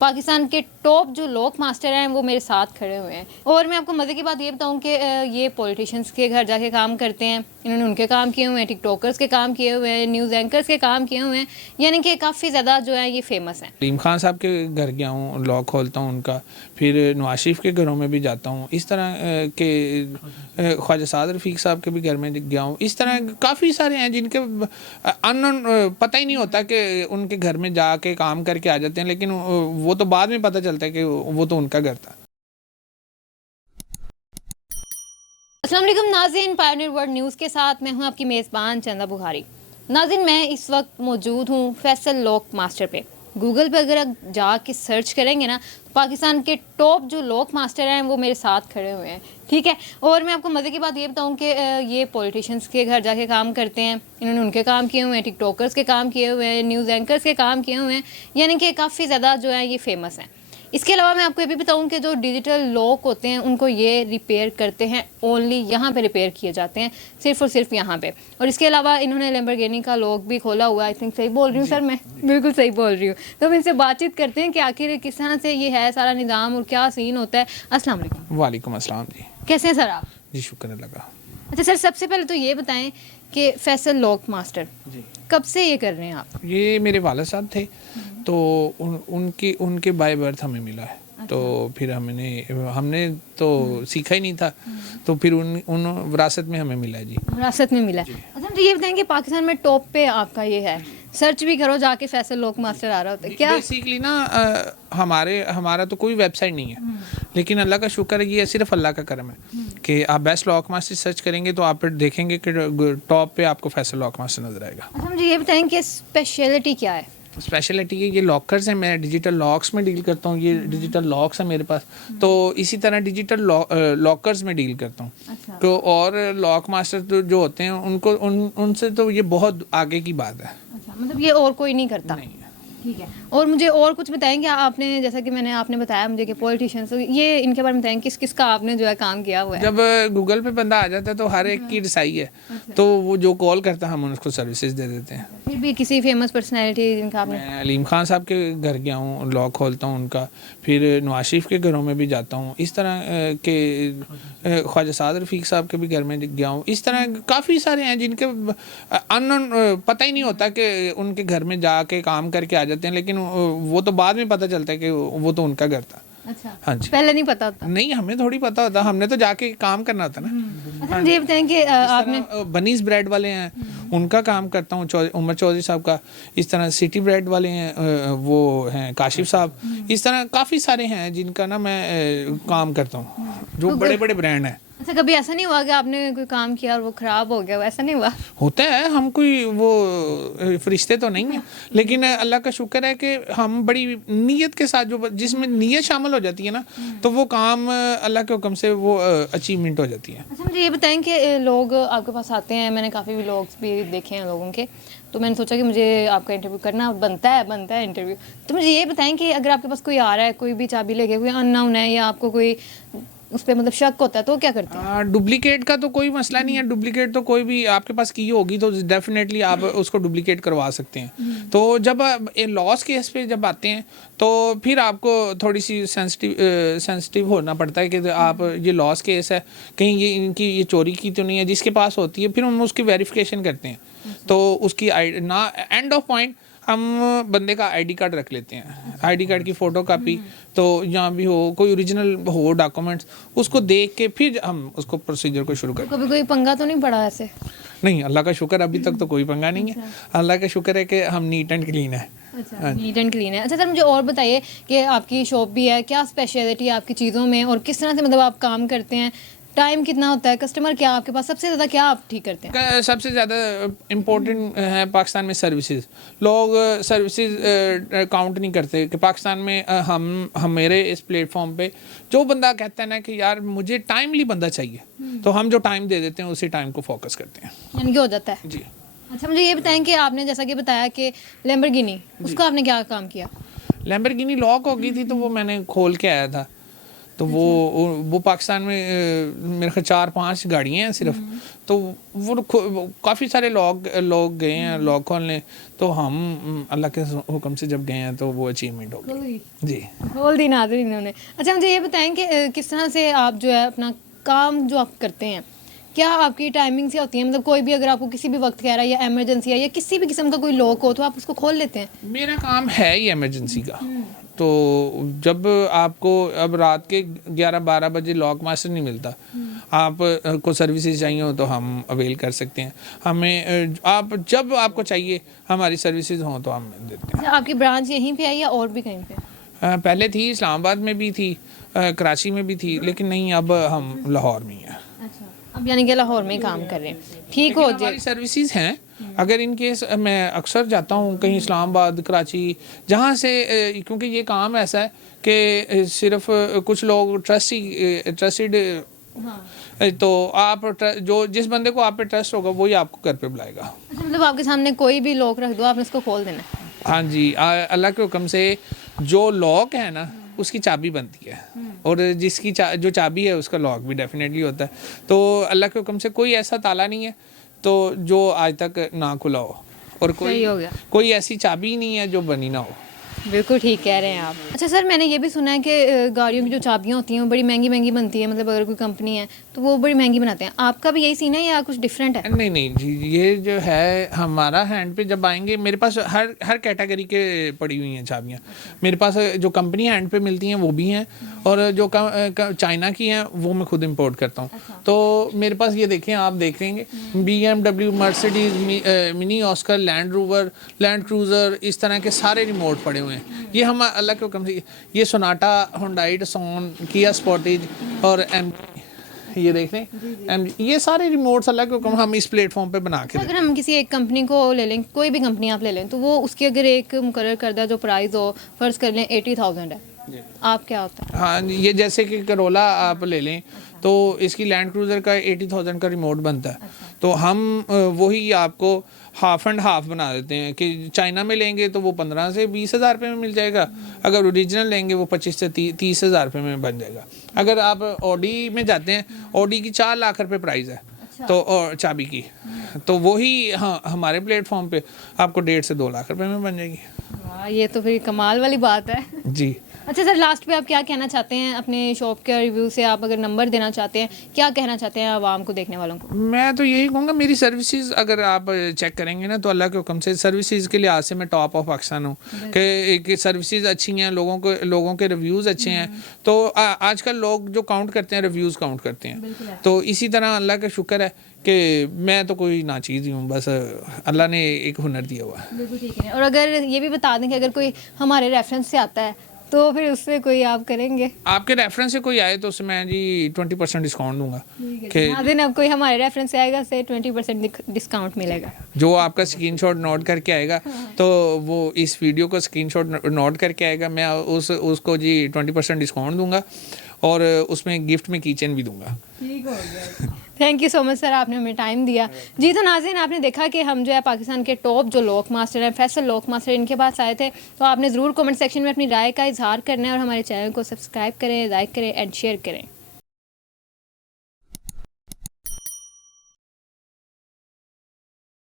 पाकिस्तान के टॉप जो lock master हैं वो मेरे साथ खड़े हुए हैं। और मैं आपको मज़े की बात ये बताऊं कि ये पॉलिटिशियंस के घर जाके काम करते हैं। इन्होंने उनके काम किए हुए हैं, टिकटॉकर्स के काम किए हुए हैं, न्यूज़ एंकर्स के काम किए हुए हैं, यानी कि काफ़ी ज़्यादा जो है ये फेमस हैं। अलीम खान साहब के घर गया हूँ, लॉक खोलता हूँ उनका, फिर नवाज शरीफ के घरों में भी जाता हूँ, इस तरह के ख्वाजा साद रफ़ीक साहब के भी घर में गया हूँ। इस तरह काफ़ी सारे हैं जिनके अननोन पता ही नहीं होता कि उनके घर में जाके काम करके आ जाते हैं, लेकिन वो तो बाद में पता चलता है कि वो तो उनका घर था। अस्सलाम वालेकुम नाज़रीन, पायनियर वर्ल्ड न्यूज़ के साथ मैं हूं आपकी मेज़बान चंदा बुखारी। नाज़रीन, मैं इस वक्त मौजूद हूं फैसल लॉक मास्टर पे। गूगल पे अगर आप जाके सर्च करेंगे ना तो पाकिस्तान के टॉप जो लॉक मास्टर हैं वो मेरे साथ खड़े हुए हैं, ठीक है। और मैं आपको मज़े की बात ये बताऊं कि ये पॉलिटिशियंस के घर जाके काम करते हैं। इन्होंने उनके काम किए हुए हैं, टिकटॉकर्स के काम किए हुए हैं, न्यूज़ एंकर्स के काम किए हुए हैं, यानी कि काफ़ी ज़्यादा जो है ये फेमस हैं। इसके अलावा मैं आपको ये भी बताऊं कि जो डिजिटल लॉक होते हैं उनको ये रिपेयर करते हैं, ओनली यहाँ पे रिपेयर किए जाते हैं, सिर्फ और सिर्फ यहाँ पे। और इसके अलावा इन्होंने लैम्बोर्गिनी का लॉक भी खोला हुआ है। आई थिंक सही बोल रही हूँ सर? मैं बिल्कुल सही बोल रही हूँ। तो हम इनसे बातचीत करते हैं कि आखिर किस तरह से ये है सारा निज़ाम और क्या सीन होता है। अस्सलाम वालेकुम। वालेकुम अस्सलाम जी। कैसे हैं सर आप? जी शुक्र अल्लाह का। अच्छा सर, सबसे पहले तो ये बताएं कि फैसल लॉक मास्टर जी, कब से ये कर रहे हैं आप? ये मेरे वाला साहब थे, तो उनके बाय बर्थ हमें मिला है। तो फिर हमने तो सीखा ही नहीं था, तो फिर उन विरासत में हमें मिला है जी। विरासत में मिला है। अच्छा मुझे ये बताएं कि पाकिस्तान में टॉप पे आपका ये है, सर्च भी करो जाके फैसल लॉक मास्टर आ रहा होता है क्या? बेसिकली ना हमारा तो कोई वेबसाइट नहीं है, लेकिन अल्लाह का शुक्र है, ये सिर्फ अल्लाह का करम है कि आप बेस्ट लॉक मास्टर सर्च करेंगे तो आप देखेंगे कि टॉप पे आपको फैसल लॉक मास्टर नजर आएगा। अच्छा मुझे ये बताएं कि स्पेशलिटी क्या है? स्पेशलिटी है ये लॉकर्स हैं, मैं डिजिटल लॉक्स में डील करता हूँ, ये डिजिटल लॉक्स हैं मेरे पास, तो इसी तरह डिजिटल लॉकर्स में डील करता हूँ। अच्छा। तो और लॉक मास्टर तो जो होते हैं उनको उनसे तो ये बहुत आगे की बात है। अच्छा, मतलब ये और कोई नहीं करता? नहीं, ठीक है। और मुझे और कुछ बताएंगे आपने, जैसा कि आपने बताया मुझे कि पॉलिटिशियंस, ये इनके बारे में बताएं किस किस का आपने जो है काम किया हुआ है? जब गूगल पे बंदा आ जाता है तो हर एक की रसाई है, तो वो जो कॉल करता है हम उसको सर्विसेज दे देते हैं। फिर भी किसी फेमस पर्सनैलिटी जिनका आपने? मैं अलीम खान साहब के घर गया हूँ, लॉक खोलता हूँ उनका, फिर नवाज शरीफ के घरों में भी जाता हूँ, इस तरह के ख्वाजा साद रफ़ीक साहब के भी घर में गया हूँ। इस तरह काफ़ी सारे हैं जिनके अननोन पता ही नहीं होता कि उनके घर में जाके काम करके आ जाते हैं, लेकिन वो तो बाद में पता चलता है कि वो तो उनका घर था। अच्छा, हाँ जी। पहले नहीं पता होता? नहीं, हमें थोड़ी पता होता, हमने तो जाके काम करना होता ना। अच्छा मुझे ये बताएं कि आपने बनीज ब्रेड वाले हैं, उनका काम करता हूँ, उमर चौधरी साहब का। इस तरह सिटी ब्रेड वाले हैं, वो हैं काशिफ साहब। इस तरह काफ़ी सारे हैं जिनका ना मैं काम करता हूँ, जो बड़े बड़े ब्रांड हैं। अच्छा, कभी ऐसा नहीं हुआ कि आपने कोई काम किया और वो ख़राब हो गया, ऐसा नहीं हुआ? होता है, हम कोई वो फरिश्ते तो नहीं हैं, लेकिन अल्लाह का शुक्र है कि हम बड़ी नीयत के साथ, जो जिसमें नीयत शामिल हो जाती है ना, तो वो काम अल्लाह के हुक्म से वो अचीवमेंट हो जाती है। अच्छा मुझे ये बताएं कि लोग आपके पास आते हैं, मैंने काफ़ी व्लॉग्स भी देखे हैं लोगों के, तो मैंने सोचा कि मुझे आपका इंटरव्यू करना बनता है इंटरव्यू। तो मुझे ये बताएं कि अगर आपके पास कोई आ रहा है, कोई भी चाबी लेके, कोई अननोन है या आपको कोई उस पर मतलब शक होता है, तो क्या करते हैं? डुप्लीकेट का तो कोई मसला नहीं है, डुप्लीकेट तो कोई भी आपके पास की होगी तो डेफिनेटली आप उसको डुप्लीकेट करवा सकते हैं। तो जब ये लॉस केस पे जब आते हैं तो फिर आपको थोड़ी सी सेंसिटिव होना पड़ता है कि आप ये लॉस केस है, कहीं ये इनकी ये चोरी की तो नहीं है, जिसके पास होती है फिर हम उसकी वेरिफिकेशन करते हैं। तो उसकी ना एंड ऑफ पॉइंट हम बंदे का आईडी कार्ड रख लेते हैं, आईडी कार्ड की फ़ोटो कापी, तो जहाँ भी हो कोई ओरिजिनल हो डॉक्यूमेंट्स, उसको देख के फिर हम उसको प्रोसीजर को शुरू करते हैं। कभी कोई पंगा तो नहीं पड़ा ऐसे? नहीं, अल्लाह का शुक्र अभी तक तो कोई पंगा नहीं है। अल्लाह का शुक्र है कि हम नीट एंड क्लीन है। अच्छा, नीट एंड क्लीन है। अच्छा सर मुझे और बताइए कि आपकी शॉप भी है, क्या स्पेशलिटी है आपकी चीज़ों में और किस तरह से मतलब आप काम करते हैं, टाइम कितना होता है, कस्टमर क्या आपके पास सबसे ज़्यादा क्या आप ठीक करते हैं? सबसे ज़्यादा इम्पोर्टेंट है पाकिस्तान में सर्विसेज। लोग सर्विसेज काउंट नहीं करते कि पाकिस्तान में हम मेरे इस प्लेटफॉर्म पे जो बंदा कहता है ना कि यार मुझे टाइमली बंदा चाहिए, तो हम जो टाइम दे देते हैं उसी टाइम को फोकस करते हैं, यानी कि हो जाता है जी। अच्छा मुझे ये बताएं कि आपने जैसा कि बताया कि लैम्बोर्गिनी, उसका आपने क्या काम किया? लैम्बोर्गिनी लॉक हो गई थी तो वो मैंने खोल के आया था, तो वो पाकिस्तान में मेरे ख्याल 4-5 गाड़ियाँ हैं सिर्फ, तो वो काफ़ी सारे लोग गए हैं लॉक खोलने, तो हम अल्लाह के हुक्म से जब गए हैं तो वो अचीवमेंट हो गई जी। खोल दी नाज़रीन इन्होंने। अच्छा मुझे ये बताएं कि किस तरह से आप जो है अपना काम जो आप करते हैं, क्या आपकी टाइमिंग से होती है? मतलब कोई भी अगर आपको किसी भी वक्त कह रहा है या इमरजेंसी है या किसी भी किस्म का कोई लॉक हो तो आप उसको खोल लेते हैं? मेरा काम है ही इमरजेंसी का, तो जब आपको अब रात के 11-12 बजे लॉक मास्टर नहीं मिलता, आप को सर्विसेज चाहिए हो तो हम अवेल कर सकते हैं। हमें आप जब आपको चाहिए हमारी सर्विसेज हों तो हम देते हैं। अच्छा, आपकी ब्रांच यहीं पे है या और भी कहीं पे? पहले थी इस्लामाबाद में भी थी, कराची में भी थी, लेकिन नहीं अब हम लाहौर में ही हैं। अच्छा, अब यानी कि लाहौर में ही काम कर रहे हैं, ठीक हो जाए। हमारी सर्विसेज हैं, अगर इन केस मैं अक्सर जाता हूँ कहीं इस्लामाबाद, कराची, जहाँ से क्योंकि ये काम ऐसा है कि सिर्फ कुछ लोग ट्रस्टेड तो आप जो जिस बंदे को आप पे ट्रस्ट होगा वही आपको घर पे बुलाएगा। अच्छा, मतलब आपके सामने कोई भी लॉक रख दो आपने उसको खोल देना है? हाँ जी, अल्लाह के हुक्म से जो लॉक है ना उसकी चाबी बनती है, और जिसकी जो चाबी है उसका लॉक भी डेफिनेटली होता है। तो अल्लाह के हुक्म से कोई ऐसा ताला नहीं है तो जो आज तक ना खुला हो, और सही हो गया। कोई ऐसी चाबी नहीं है जो बनी ना हो। बिल्कुल ठीक कह रहे हैं आप। अच्छा सर, मैंने ये भी सुना है कि गाड़ियों की जो चाबियाँ होती हैं वो बड़ी महंगी महंगी बनती है, मतलब अगर कोई कंपनी है तो वो बड़ी महंगी बनाते हैं। आपका भी यही सीन है या कुछ डिफरेंट है? नहीं नहीं जी, ये जो है हमारा हैंड पे जब आएंगे, मेरे पास हर कैटेगरी के पड़ी हुई हैं चाबियाँ। मेरे पास जो कंपनी हैंड पे मिलती हैं वो भी हैं, और जो चाइना की हैं वो मैं खुद इंपोर्ट करता हूँ। तो मेरे पास ये देखें, आप देख लेंगे BMW, Mercedes, mini Oscar, land rover, land cruiser, इस तरह के सारे रिमोट पड़े हुए हैं। ये हम अल्लाह के हुक्म से, ये सोनाटा, हुंडई टुक्सन, किया स्पोर्टेज और ये देख लें ये सारे रिमोट्स अल्लाह के हुक्म हम इस प्लेटफॉर्म पे बना के। अगर हम किसी एक कंपनी को ले लें, कोई भी कंपनी आप ले लें, तो वो उसकी अगर एक मुकर्रर करदा जो प्राइस हो, फर्ज कर लें 80,000 है, आप क्या होता है? हाँ, ये जैसे कि करोला आप ले लें तो इसकी लैंड क्रूज़र का 80,000 का रिमोट बनता है। तो हम वही आपको हाफ एंड हाफ बना देते हैं कि चाइना में लेंगे तो वो 15 से 20 हज़ार रुपये में मिल जाएगा, अगर ओरिजिनल लेंगे वो 25 से 30 हज़ार रुपये में बन जाएगा। अगर आप ऑडी में जाते हैं, ऑडी की 4 लाख रुपये प्राइस है तो, और चाबी की, तो वही हाँ हमारे प्लेटफॉर्म पे आपको 1.5 से 2 लाख रुपये में बन जाएगी। वाह, ये तो फिर कमाल वाली बात है जी। अच्छा सर, लास्ट पे आप क्या कहना चाहते हैं अपने शॉप के रिव्यू से? आप अगर नंबर देना चाहते हैं, क्या कहना चाहते हैं आवाम को, देखने वालों को? मैं तो यही कहूँगा, मेरी सर्विसेज अगर आप चेक करेंगे ना तो अल्लाह के हुक्म से सर्विसेज के लिहाज से मैं टॉप ऑफ पाकिस्तान हूँ कि सर्विसेज अच्छी हैं, लोगों के रिव्यूज़ अच्छे हैं। तो आजकल लोग जो काउंट करते हैं रिव्यूज़ काउंट करते हैं, तो इसी तरह अल्लाह का शुक्र है कि मैं तो कोई नाचीज़ ही हूँ, बस अल्लाह ने एक हुनर दिया हुआ है। बिल्कुल ठीक है। और अगर ये भी बता दें कि अगर कोई हमारे रेफरेंस से आता है तो फिर उससे कोई आप करेंगे? आपके रेफरेंस से कोई आए तो उसमें मैं जी 20% डिस्काउंट दूंगा। दिन अब कोई हमारे रेफरेंस से आएगा से 20% डिस्काउंट मिलेगा। जो आपका स्क्रीनशॉट नोट करके आएगा तो वो इस वीडियो को स्क्रीनशॉट नोट करके आएगा, मैं उसको जी 20% डिस्काउंट दूंगा और उसमें गिफ्ट में किचन भी दूंगा। ठीक हो गया। Thank you so much sir, आपने हमें टाइम दिया। जी तो नाज़रीन, आपने देखा कि हम जो है पाकिस्तान के टॉप जो लॉक मास्टर हैं, फैसल लॉक मास्टर, इनके पास आए थे। तो आपने ज़रूर कमेंट सेक्शन में अपनी राय का इजहार करना है और हमारे चैनल को सब्सक्राइब करें, लाइक करें एंड शेयर करें।